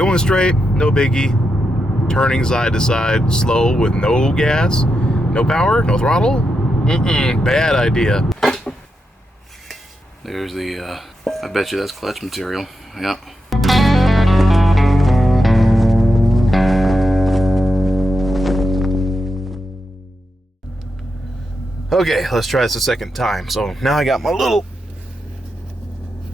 going straight, no biggie. Turning side to side, slow with no gas, no power, no throttle. Bad idea. There's the, I bet you that's clutch material. Yeah. Okay, let's try this a second time. So now I got my little,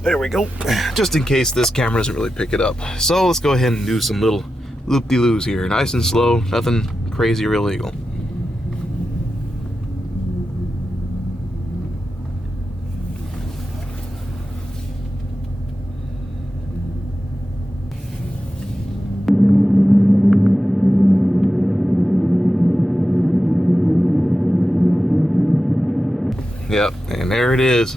there we go, just in case this camera doesn't really pick it up. So let's go ahead and do some little loop-de-loos here, nice and slow, nothing crazy or illegal. Yep, and there it is.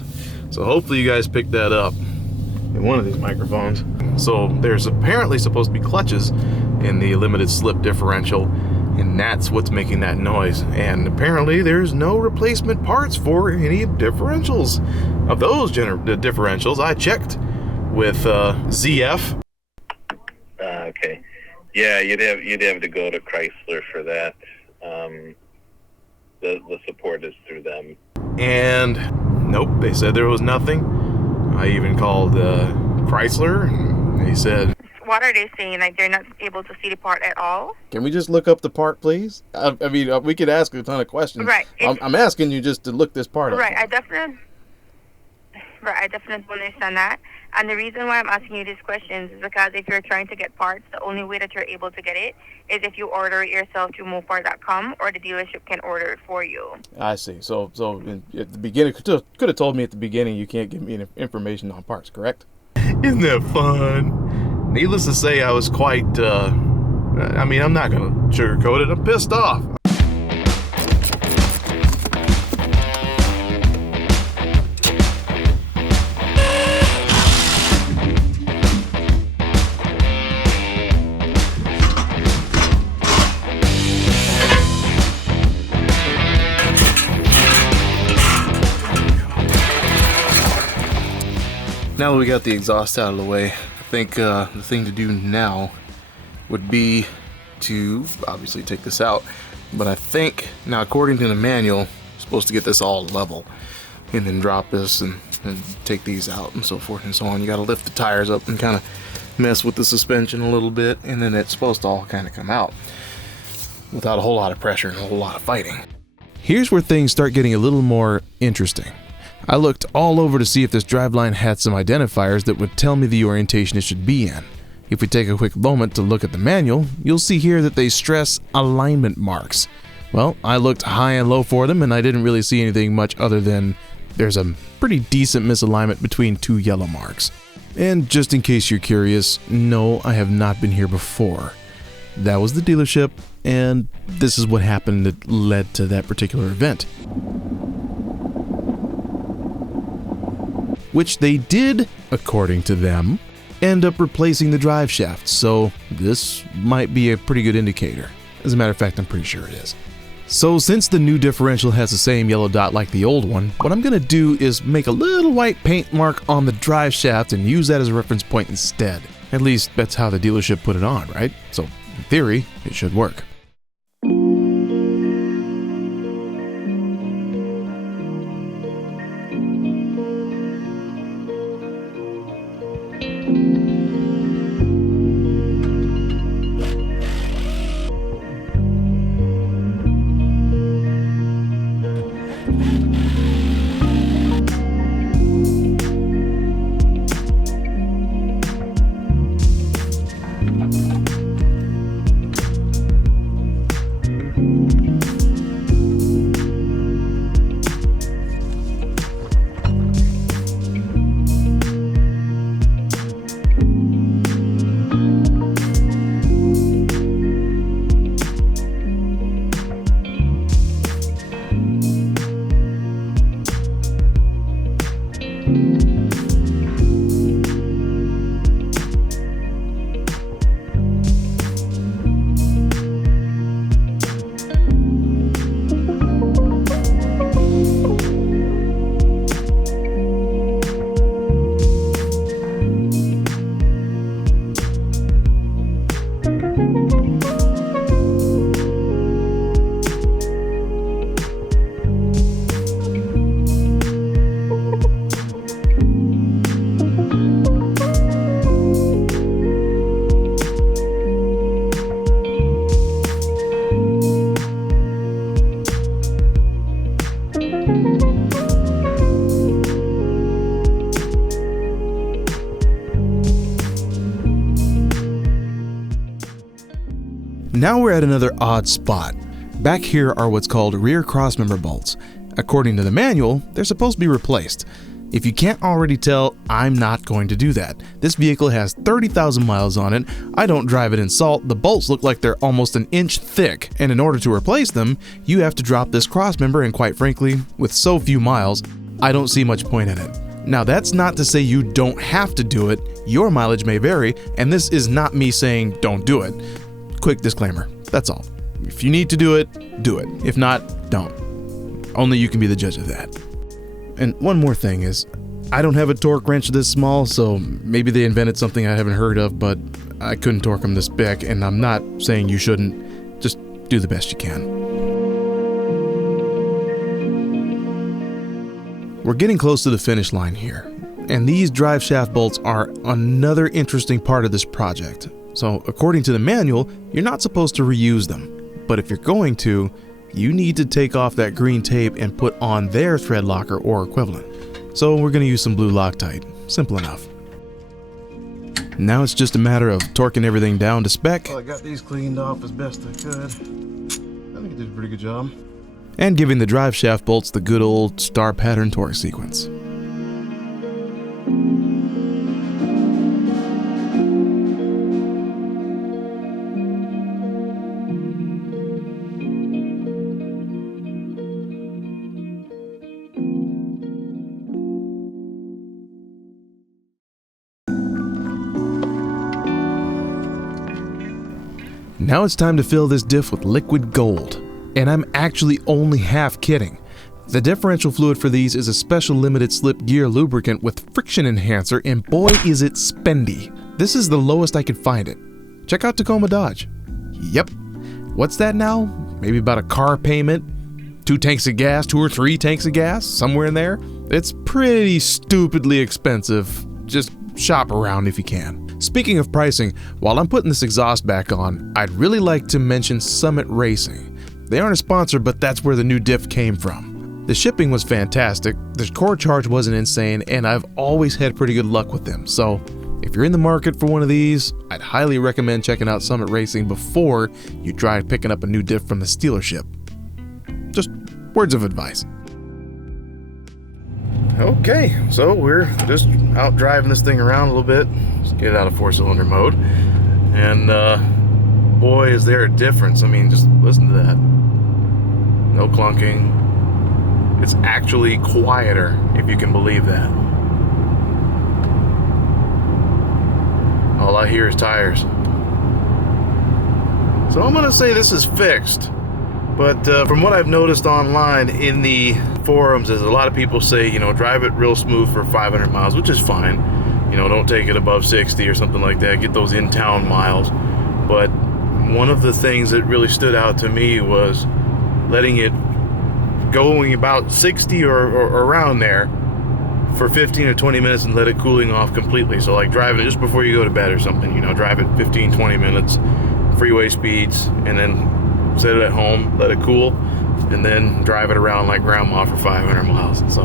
So hopefully you guys picked that up in one of these microphones. So there's apparently supposed to be clutches in the limited slip differential, and that's what's making that noise. And apparently there's no replacement parts for any differentials of those differentials. I checked with ZF. Okay, yeah, you'd have to go to Chrysler for that. The support is through them. And nope, they said there was nothing. I even called Chrysler, and they said, what are they saying? Like they're not able to see the part at all? Can we just look up the part, please? I mean, we could ask a ton of questions. Right. I'm asking you just to look this part up. Right. I definitely understand that. And the reason why I'm asking you these questions is because if you're trying to get parts, the only way that you're able to get it is if you order it yourself through Mopar.com, or the dealership can order it for you. I see. So at the beginning, could have told me at the beginning you can't give me any information on parts, correct? isn't that fun? Needless to say, I was quite, I mean, I'm not going to sugarcoat it. I'm pissed off. Now that we got the exhaust out of the way, I think the thing to do now would be to obviously take this out. But I think, now according to the manual, you're supposed to get this all level and then drop this and take these out and so forth and so on. You got to lift the tires up and kind of mess with the suspension a little bit, and then it's supposed to all kind of come out without a whole lot of pressure and a whole lot of fighting. Here's where things start getting a little more interesting. I looked all over to see if this driveline had some identifiers that would tell me the orientation it should be in. If we take a quick moment to look at the manual, you'll see here that they stress alignment marks. Well, I looked high and low for them, and I didn't really see anything much other than there's a pretty decent misalignment between two yellow marks. And just in case you're curious, no, I have not been here before. That was the dealership, and this is what happened that led to that particular event. Which they did, according to them, end up replacing the drive shaft, so this might be a pretty good indicator. As a matter of fact, I'm pretty sure it is. So since the new differential has the same yellow dot like the old one, what I'm going to do is make a little white paint mark on the drive shaft and use that as a reference point instead. At least that's how the dealership put it on, right? So in theory, it should work. Now we're at another odd spot. Back here are what's called rear crossmember bolts. According to the manual, they're supposed to be replaced. If you can't already tell, I'm not going to do that. This vehicle has 30,000 miles on it. I don't drive it in salt. The bolts look like they're almost an inch thick, and in order to replace them, you have to drop this crossmember, and quite frankly, with so few miles, I don't see much point in it. Now, that's not to say you don't have to do it. Your mileage may vary, and this is not me saying don't do it. Quick disclaimer, that's all. If you need to do it, do it. If not, don't. Only you can be the judge of that. And one more thing is, I don't have a torque wrench this small, so maybe they invented something I haven't heard of, but I couldn't torque them this big, and I'm not saying you shouldn't. Just do the best you can. We're getting close to the finish line here, and these drive shaft bolts are another interesting part of this project. So according to the manual, you're not supposed to reuse them, but if you're going to, you need to take off that green tape and put on their thread locker or equivalent. So we're going to use some blue Loctite. Simple enough. Now it's just a matter of torquing everything down to spec. Well, I got these cleaned off as best I could. I think I did a pretty good job. And giving the drive shaft bolts the good old star pattern torque sequence. Now it's time to fill this diff with liquid gold. And I'm actually only half kidding. The differential fluid for these is a special limited slip gear lubricant with friction enhancer, and boy is it spendy. This is the lowest I could find it. Check out Tacoma Dodge. Yep. What's that now? Maybe about a car payment? 2 tanks of gas, 2 or 3 tanks of gas, somewhere in there? It's pretty stupidly expensive. Just shop around if you can. Speaking of pricing, while I'm putting this exhaust back on, I'd really like to mention Summit Racing. They aren't a sponsor, but that's where the new diff came from. The shipping was fantastic, the core charge wasn't insane, and I've always had pretty good luck with them. So if you're in the market for one of these, I'd highly recommend checking out Summit Racing before you try picking up a new diff from the dealership. Just words of advice. Okay, so we're just out driving this thing around a little bit. Just get it out of 4-cylinder mode. And boy, is there a difference. I mean, just listen to that. No clunking. It's actually quieter, if you can believe that. All I hear is tires. So I'm gonna say this is fixed. But from what I've noticed online in the forums is a lot of people say, you know, drive it real smooth for 500 miles, which is fine. You know, don't take it above 60 or something like that. Get those in-town miles. But one of the things that really stood out to me was letting it going about 60 or around there for 15 or 20 minutes and let it cooling off completely. So like driving it just before you go to bed or something, you know, drive it 15, 20 minutes, freeway speeds, and then set it at home, let it cool, and then drive it around like grandma for 500 miles. So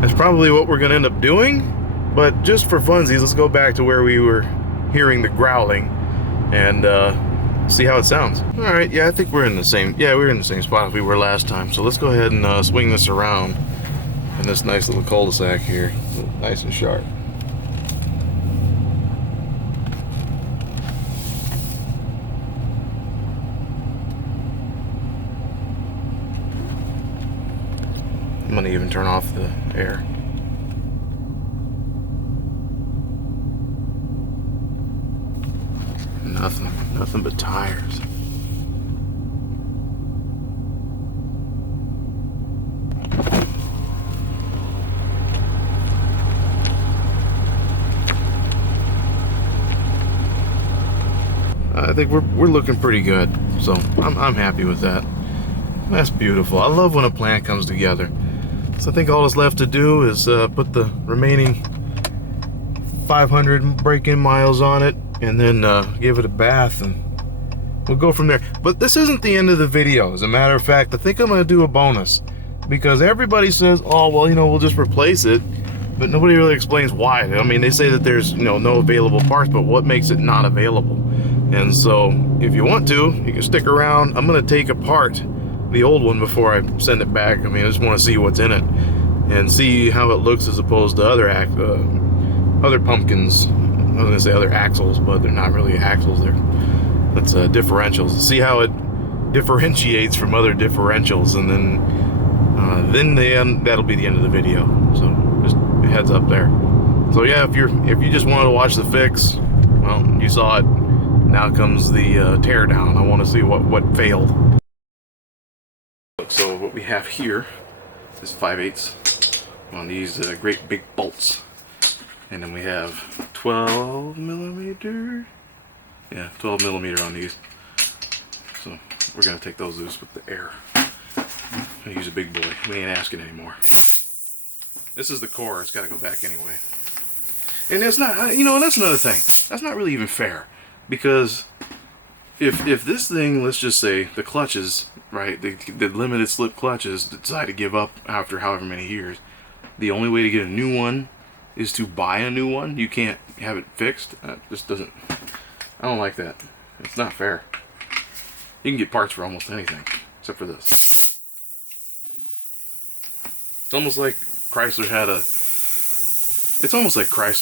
that's probably what we're gonna end up doing. But just for funsies, let's go back to where we were hearing the growling and see how it sounds. All right, yeah, I think we're in the same, we're in the same spot as we were last time. So let's go ahead and swing this around in this nice little cul-de-sac here, nice and sharp. I'm gonna even turn off the air. Nothing but tires. I think we're looking pretty good, so I'm happy with that. That's beautiful. I love when a plan comes together. So I think all that's left to do is put the remaining 500 break-in miles on it and then give it a bath, and we'll go from there. But this isn't the end of the video. As a matter of fact, I think I'm going to do a bonus, because everybody says, oh, well, you know, we'll just replace it, but nobody really explains why. I mean, they say that there's, you know, no available parts, but what makes it not available? And so if you want to, you can stick around. I'm gonna take apart the old one before I send it back. I mean, I just want to see what's in it and see how it looks as opposed to other pumpkins. I was gonna say other axles, but they're not really axles. That's differentials. See how it differentiates from other differentials, and then that'll be the end of the video. So just a heads up there. So yeah, if you just wanted to watch the fix, well, you saw it. Now comes the teardown. I want to see what failed. So what we have here is 5/8 on these great big bolts, and then we have 12 millimeter. Yeah, 12 millimeter on these. So we're gonna take those loose with the air. I'm gonna use a big boy. We ain't asking anymore. This is the core. It's got to go back anyway. And it's not. You know, that's another thing. That's not really even fair, because if this thing, let's just say the clutches, right, the limited slip clutches decide to give up after however many years, the only way to get a new one is to buy a new one. You can't have it fixed. That just doesn't. I don't like that. It's not fair. You can get parts for almost anything, except for this. It's almost like Chrysler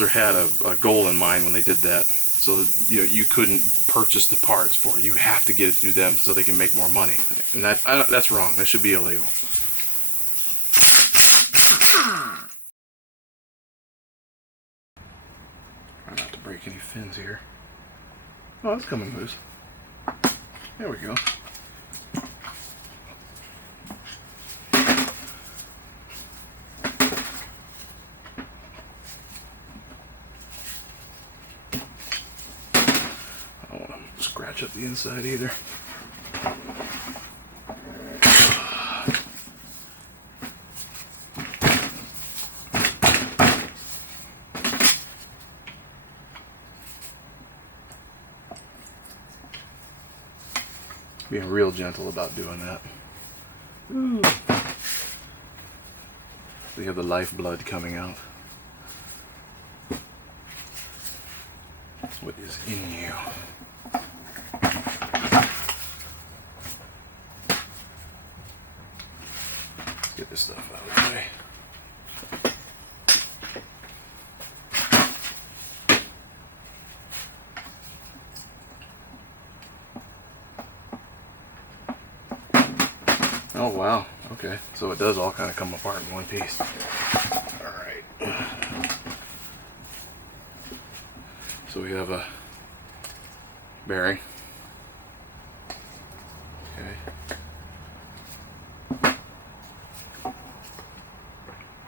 had a goal in mind when they did that. So that, you know, you couldn't purchase the parts for it. You have to get it through them so they can make more money. And that's wrong. That should be illegal. Try not to break any fins here. Oh, it's coming loose. There we go. I don't want to scratch up the inside either. Being real gentle about doing that. Ooh. We have the lifeblood coming out. What is in you? Let's get this stuff out of the way. Oh wow, okay, so it does all kind of come apart in one piece. Alright. So we have a bearing. Okay.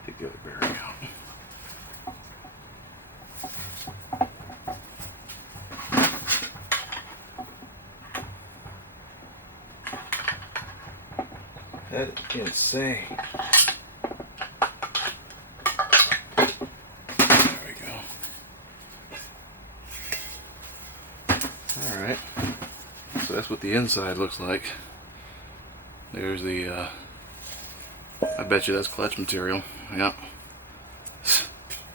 Take the other bearing out. That is insane. There we go. Alright. So that's what the inside looks like. There's the, I bet you that's clutch material. Yep.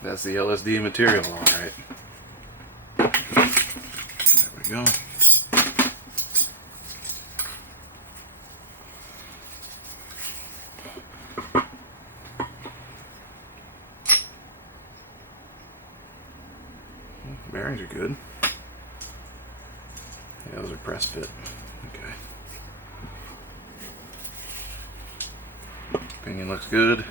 That's the LSD material, alright. There we go. Bearings are good. Yeah, those are press fit. Okay. Pinion looks good.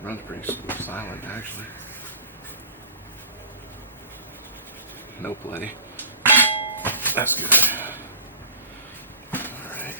Runs pretty silent, actually. No play. That's good. Alright.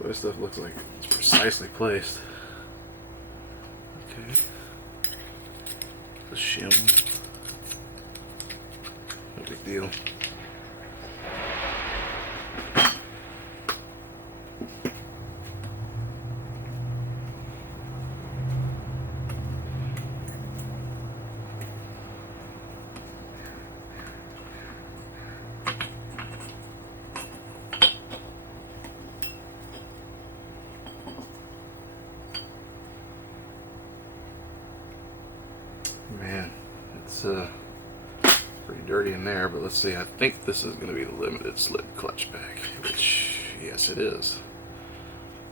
This stuff looks like it's precisely placed. Okay. The shim. No big deal. Man, it's pretty dirty in there, but let's see. I think this is going to be the limited slip clutch pack, which, yes, it is.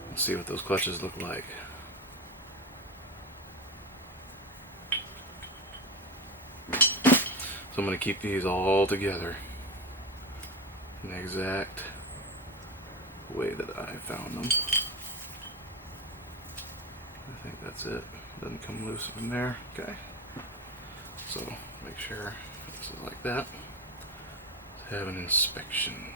Let's see what those clutches look like. So I'm going to keep these all together in the exact way that I found them. I think that's it. Doesn't come loose from there. Okay. So make sure this is like that. Let's have an inspection.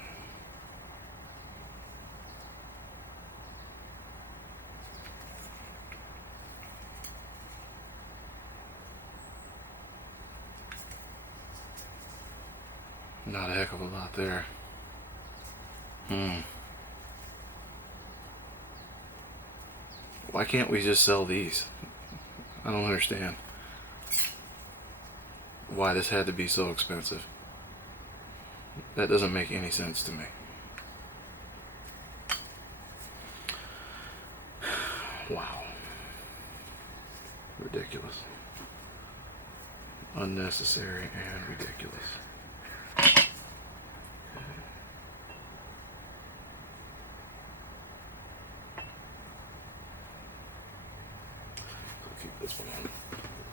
Not a heck of a lot there. Why can't we just sell these? I don't understand why this had to be so expensive. That doesn't make any sense to me. Wow. Ridiculous. Unnecessary and ridiculous. So keep this one on the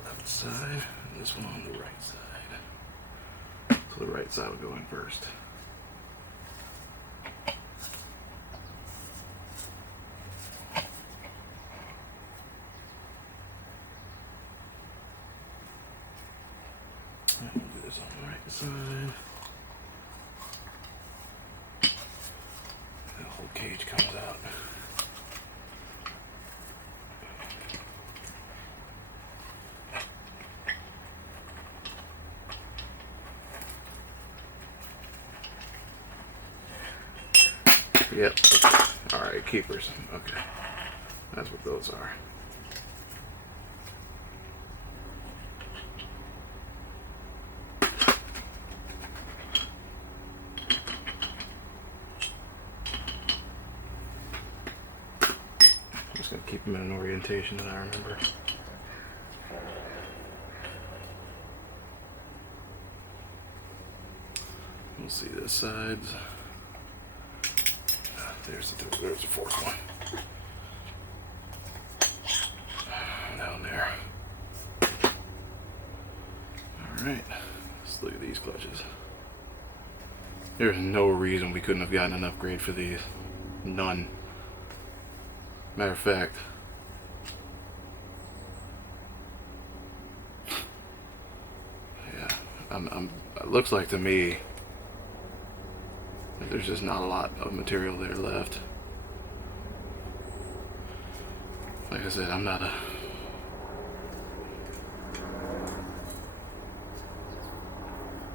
left side and this one on the right side. So the right side will go in first. And we'll do this on the right side. The whole cage comes out. Yep. Okay. Alright, keepers. Okay. That's what those are. I'm just going to keep them in an orientation that I remember. We'll see this sides. There's the fourth one. Down there. Alright, let's look at these clutches. There's no reason we couldn't have gotten an upgrade for these. None. Matter of fact, yeah, it looks like to me there's just not a lot of material there left. Like I said, I'm not a...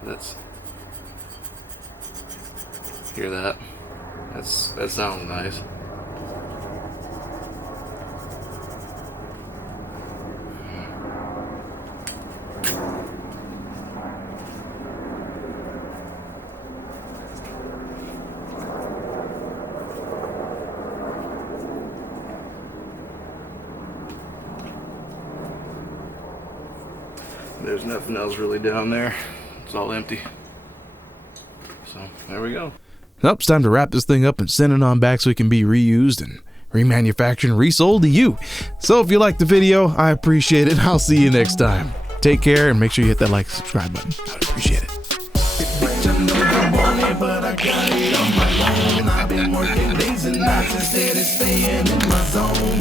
That's... Hear that? That sounds nice. There's nothing else really down there. It's all empty. So, there we go. Well, it's time to wrap this thing up and send it on back so it can be reused and remanufactured and resold to you. So if you liked the video, I appreciate it. I'll see you next time. Take care and make sure you hit that like and subscribe button. I'd appreciate it. But I got it on my own. I've been working days and nights instead of staying in my zone.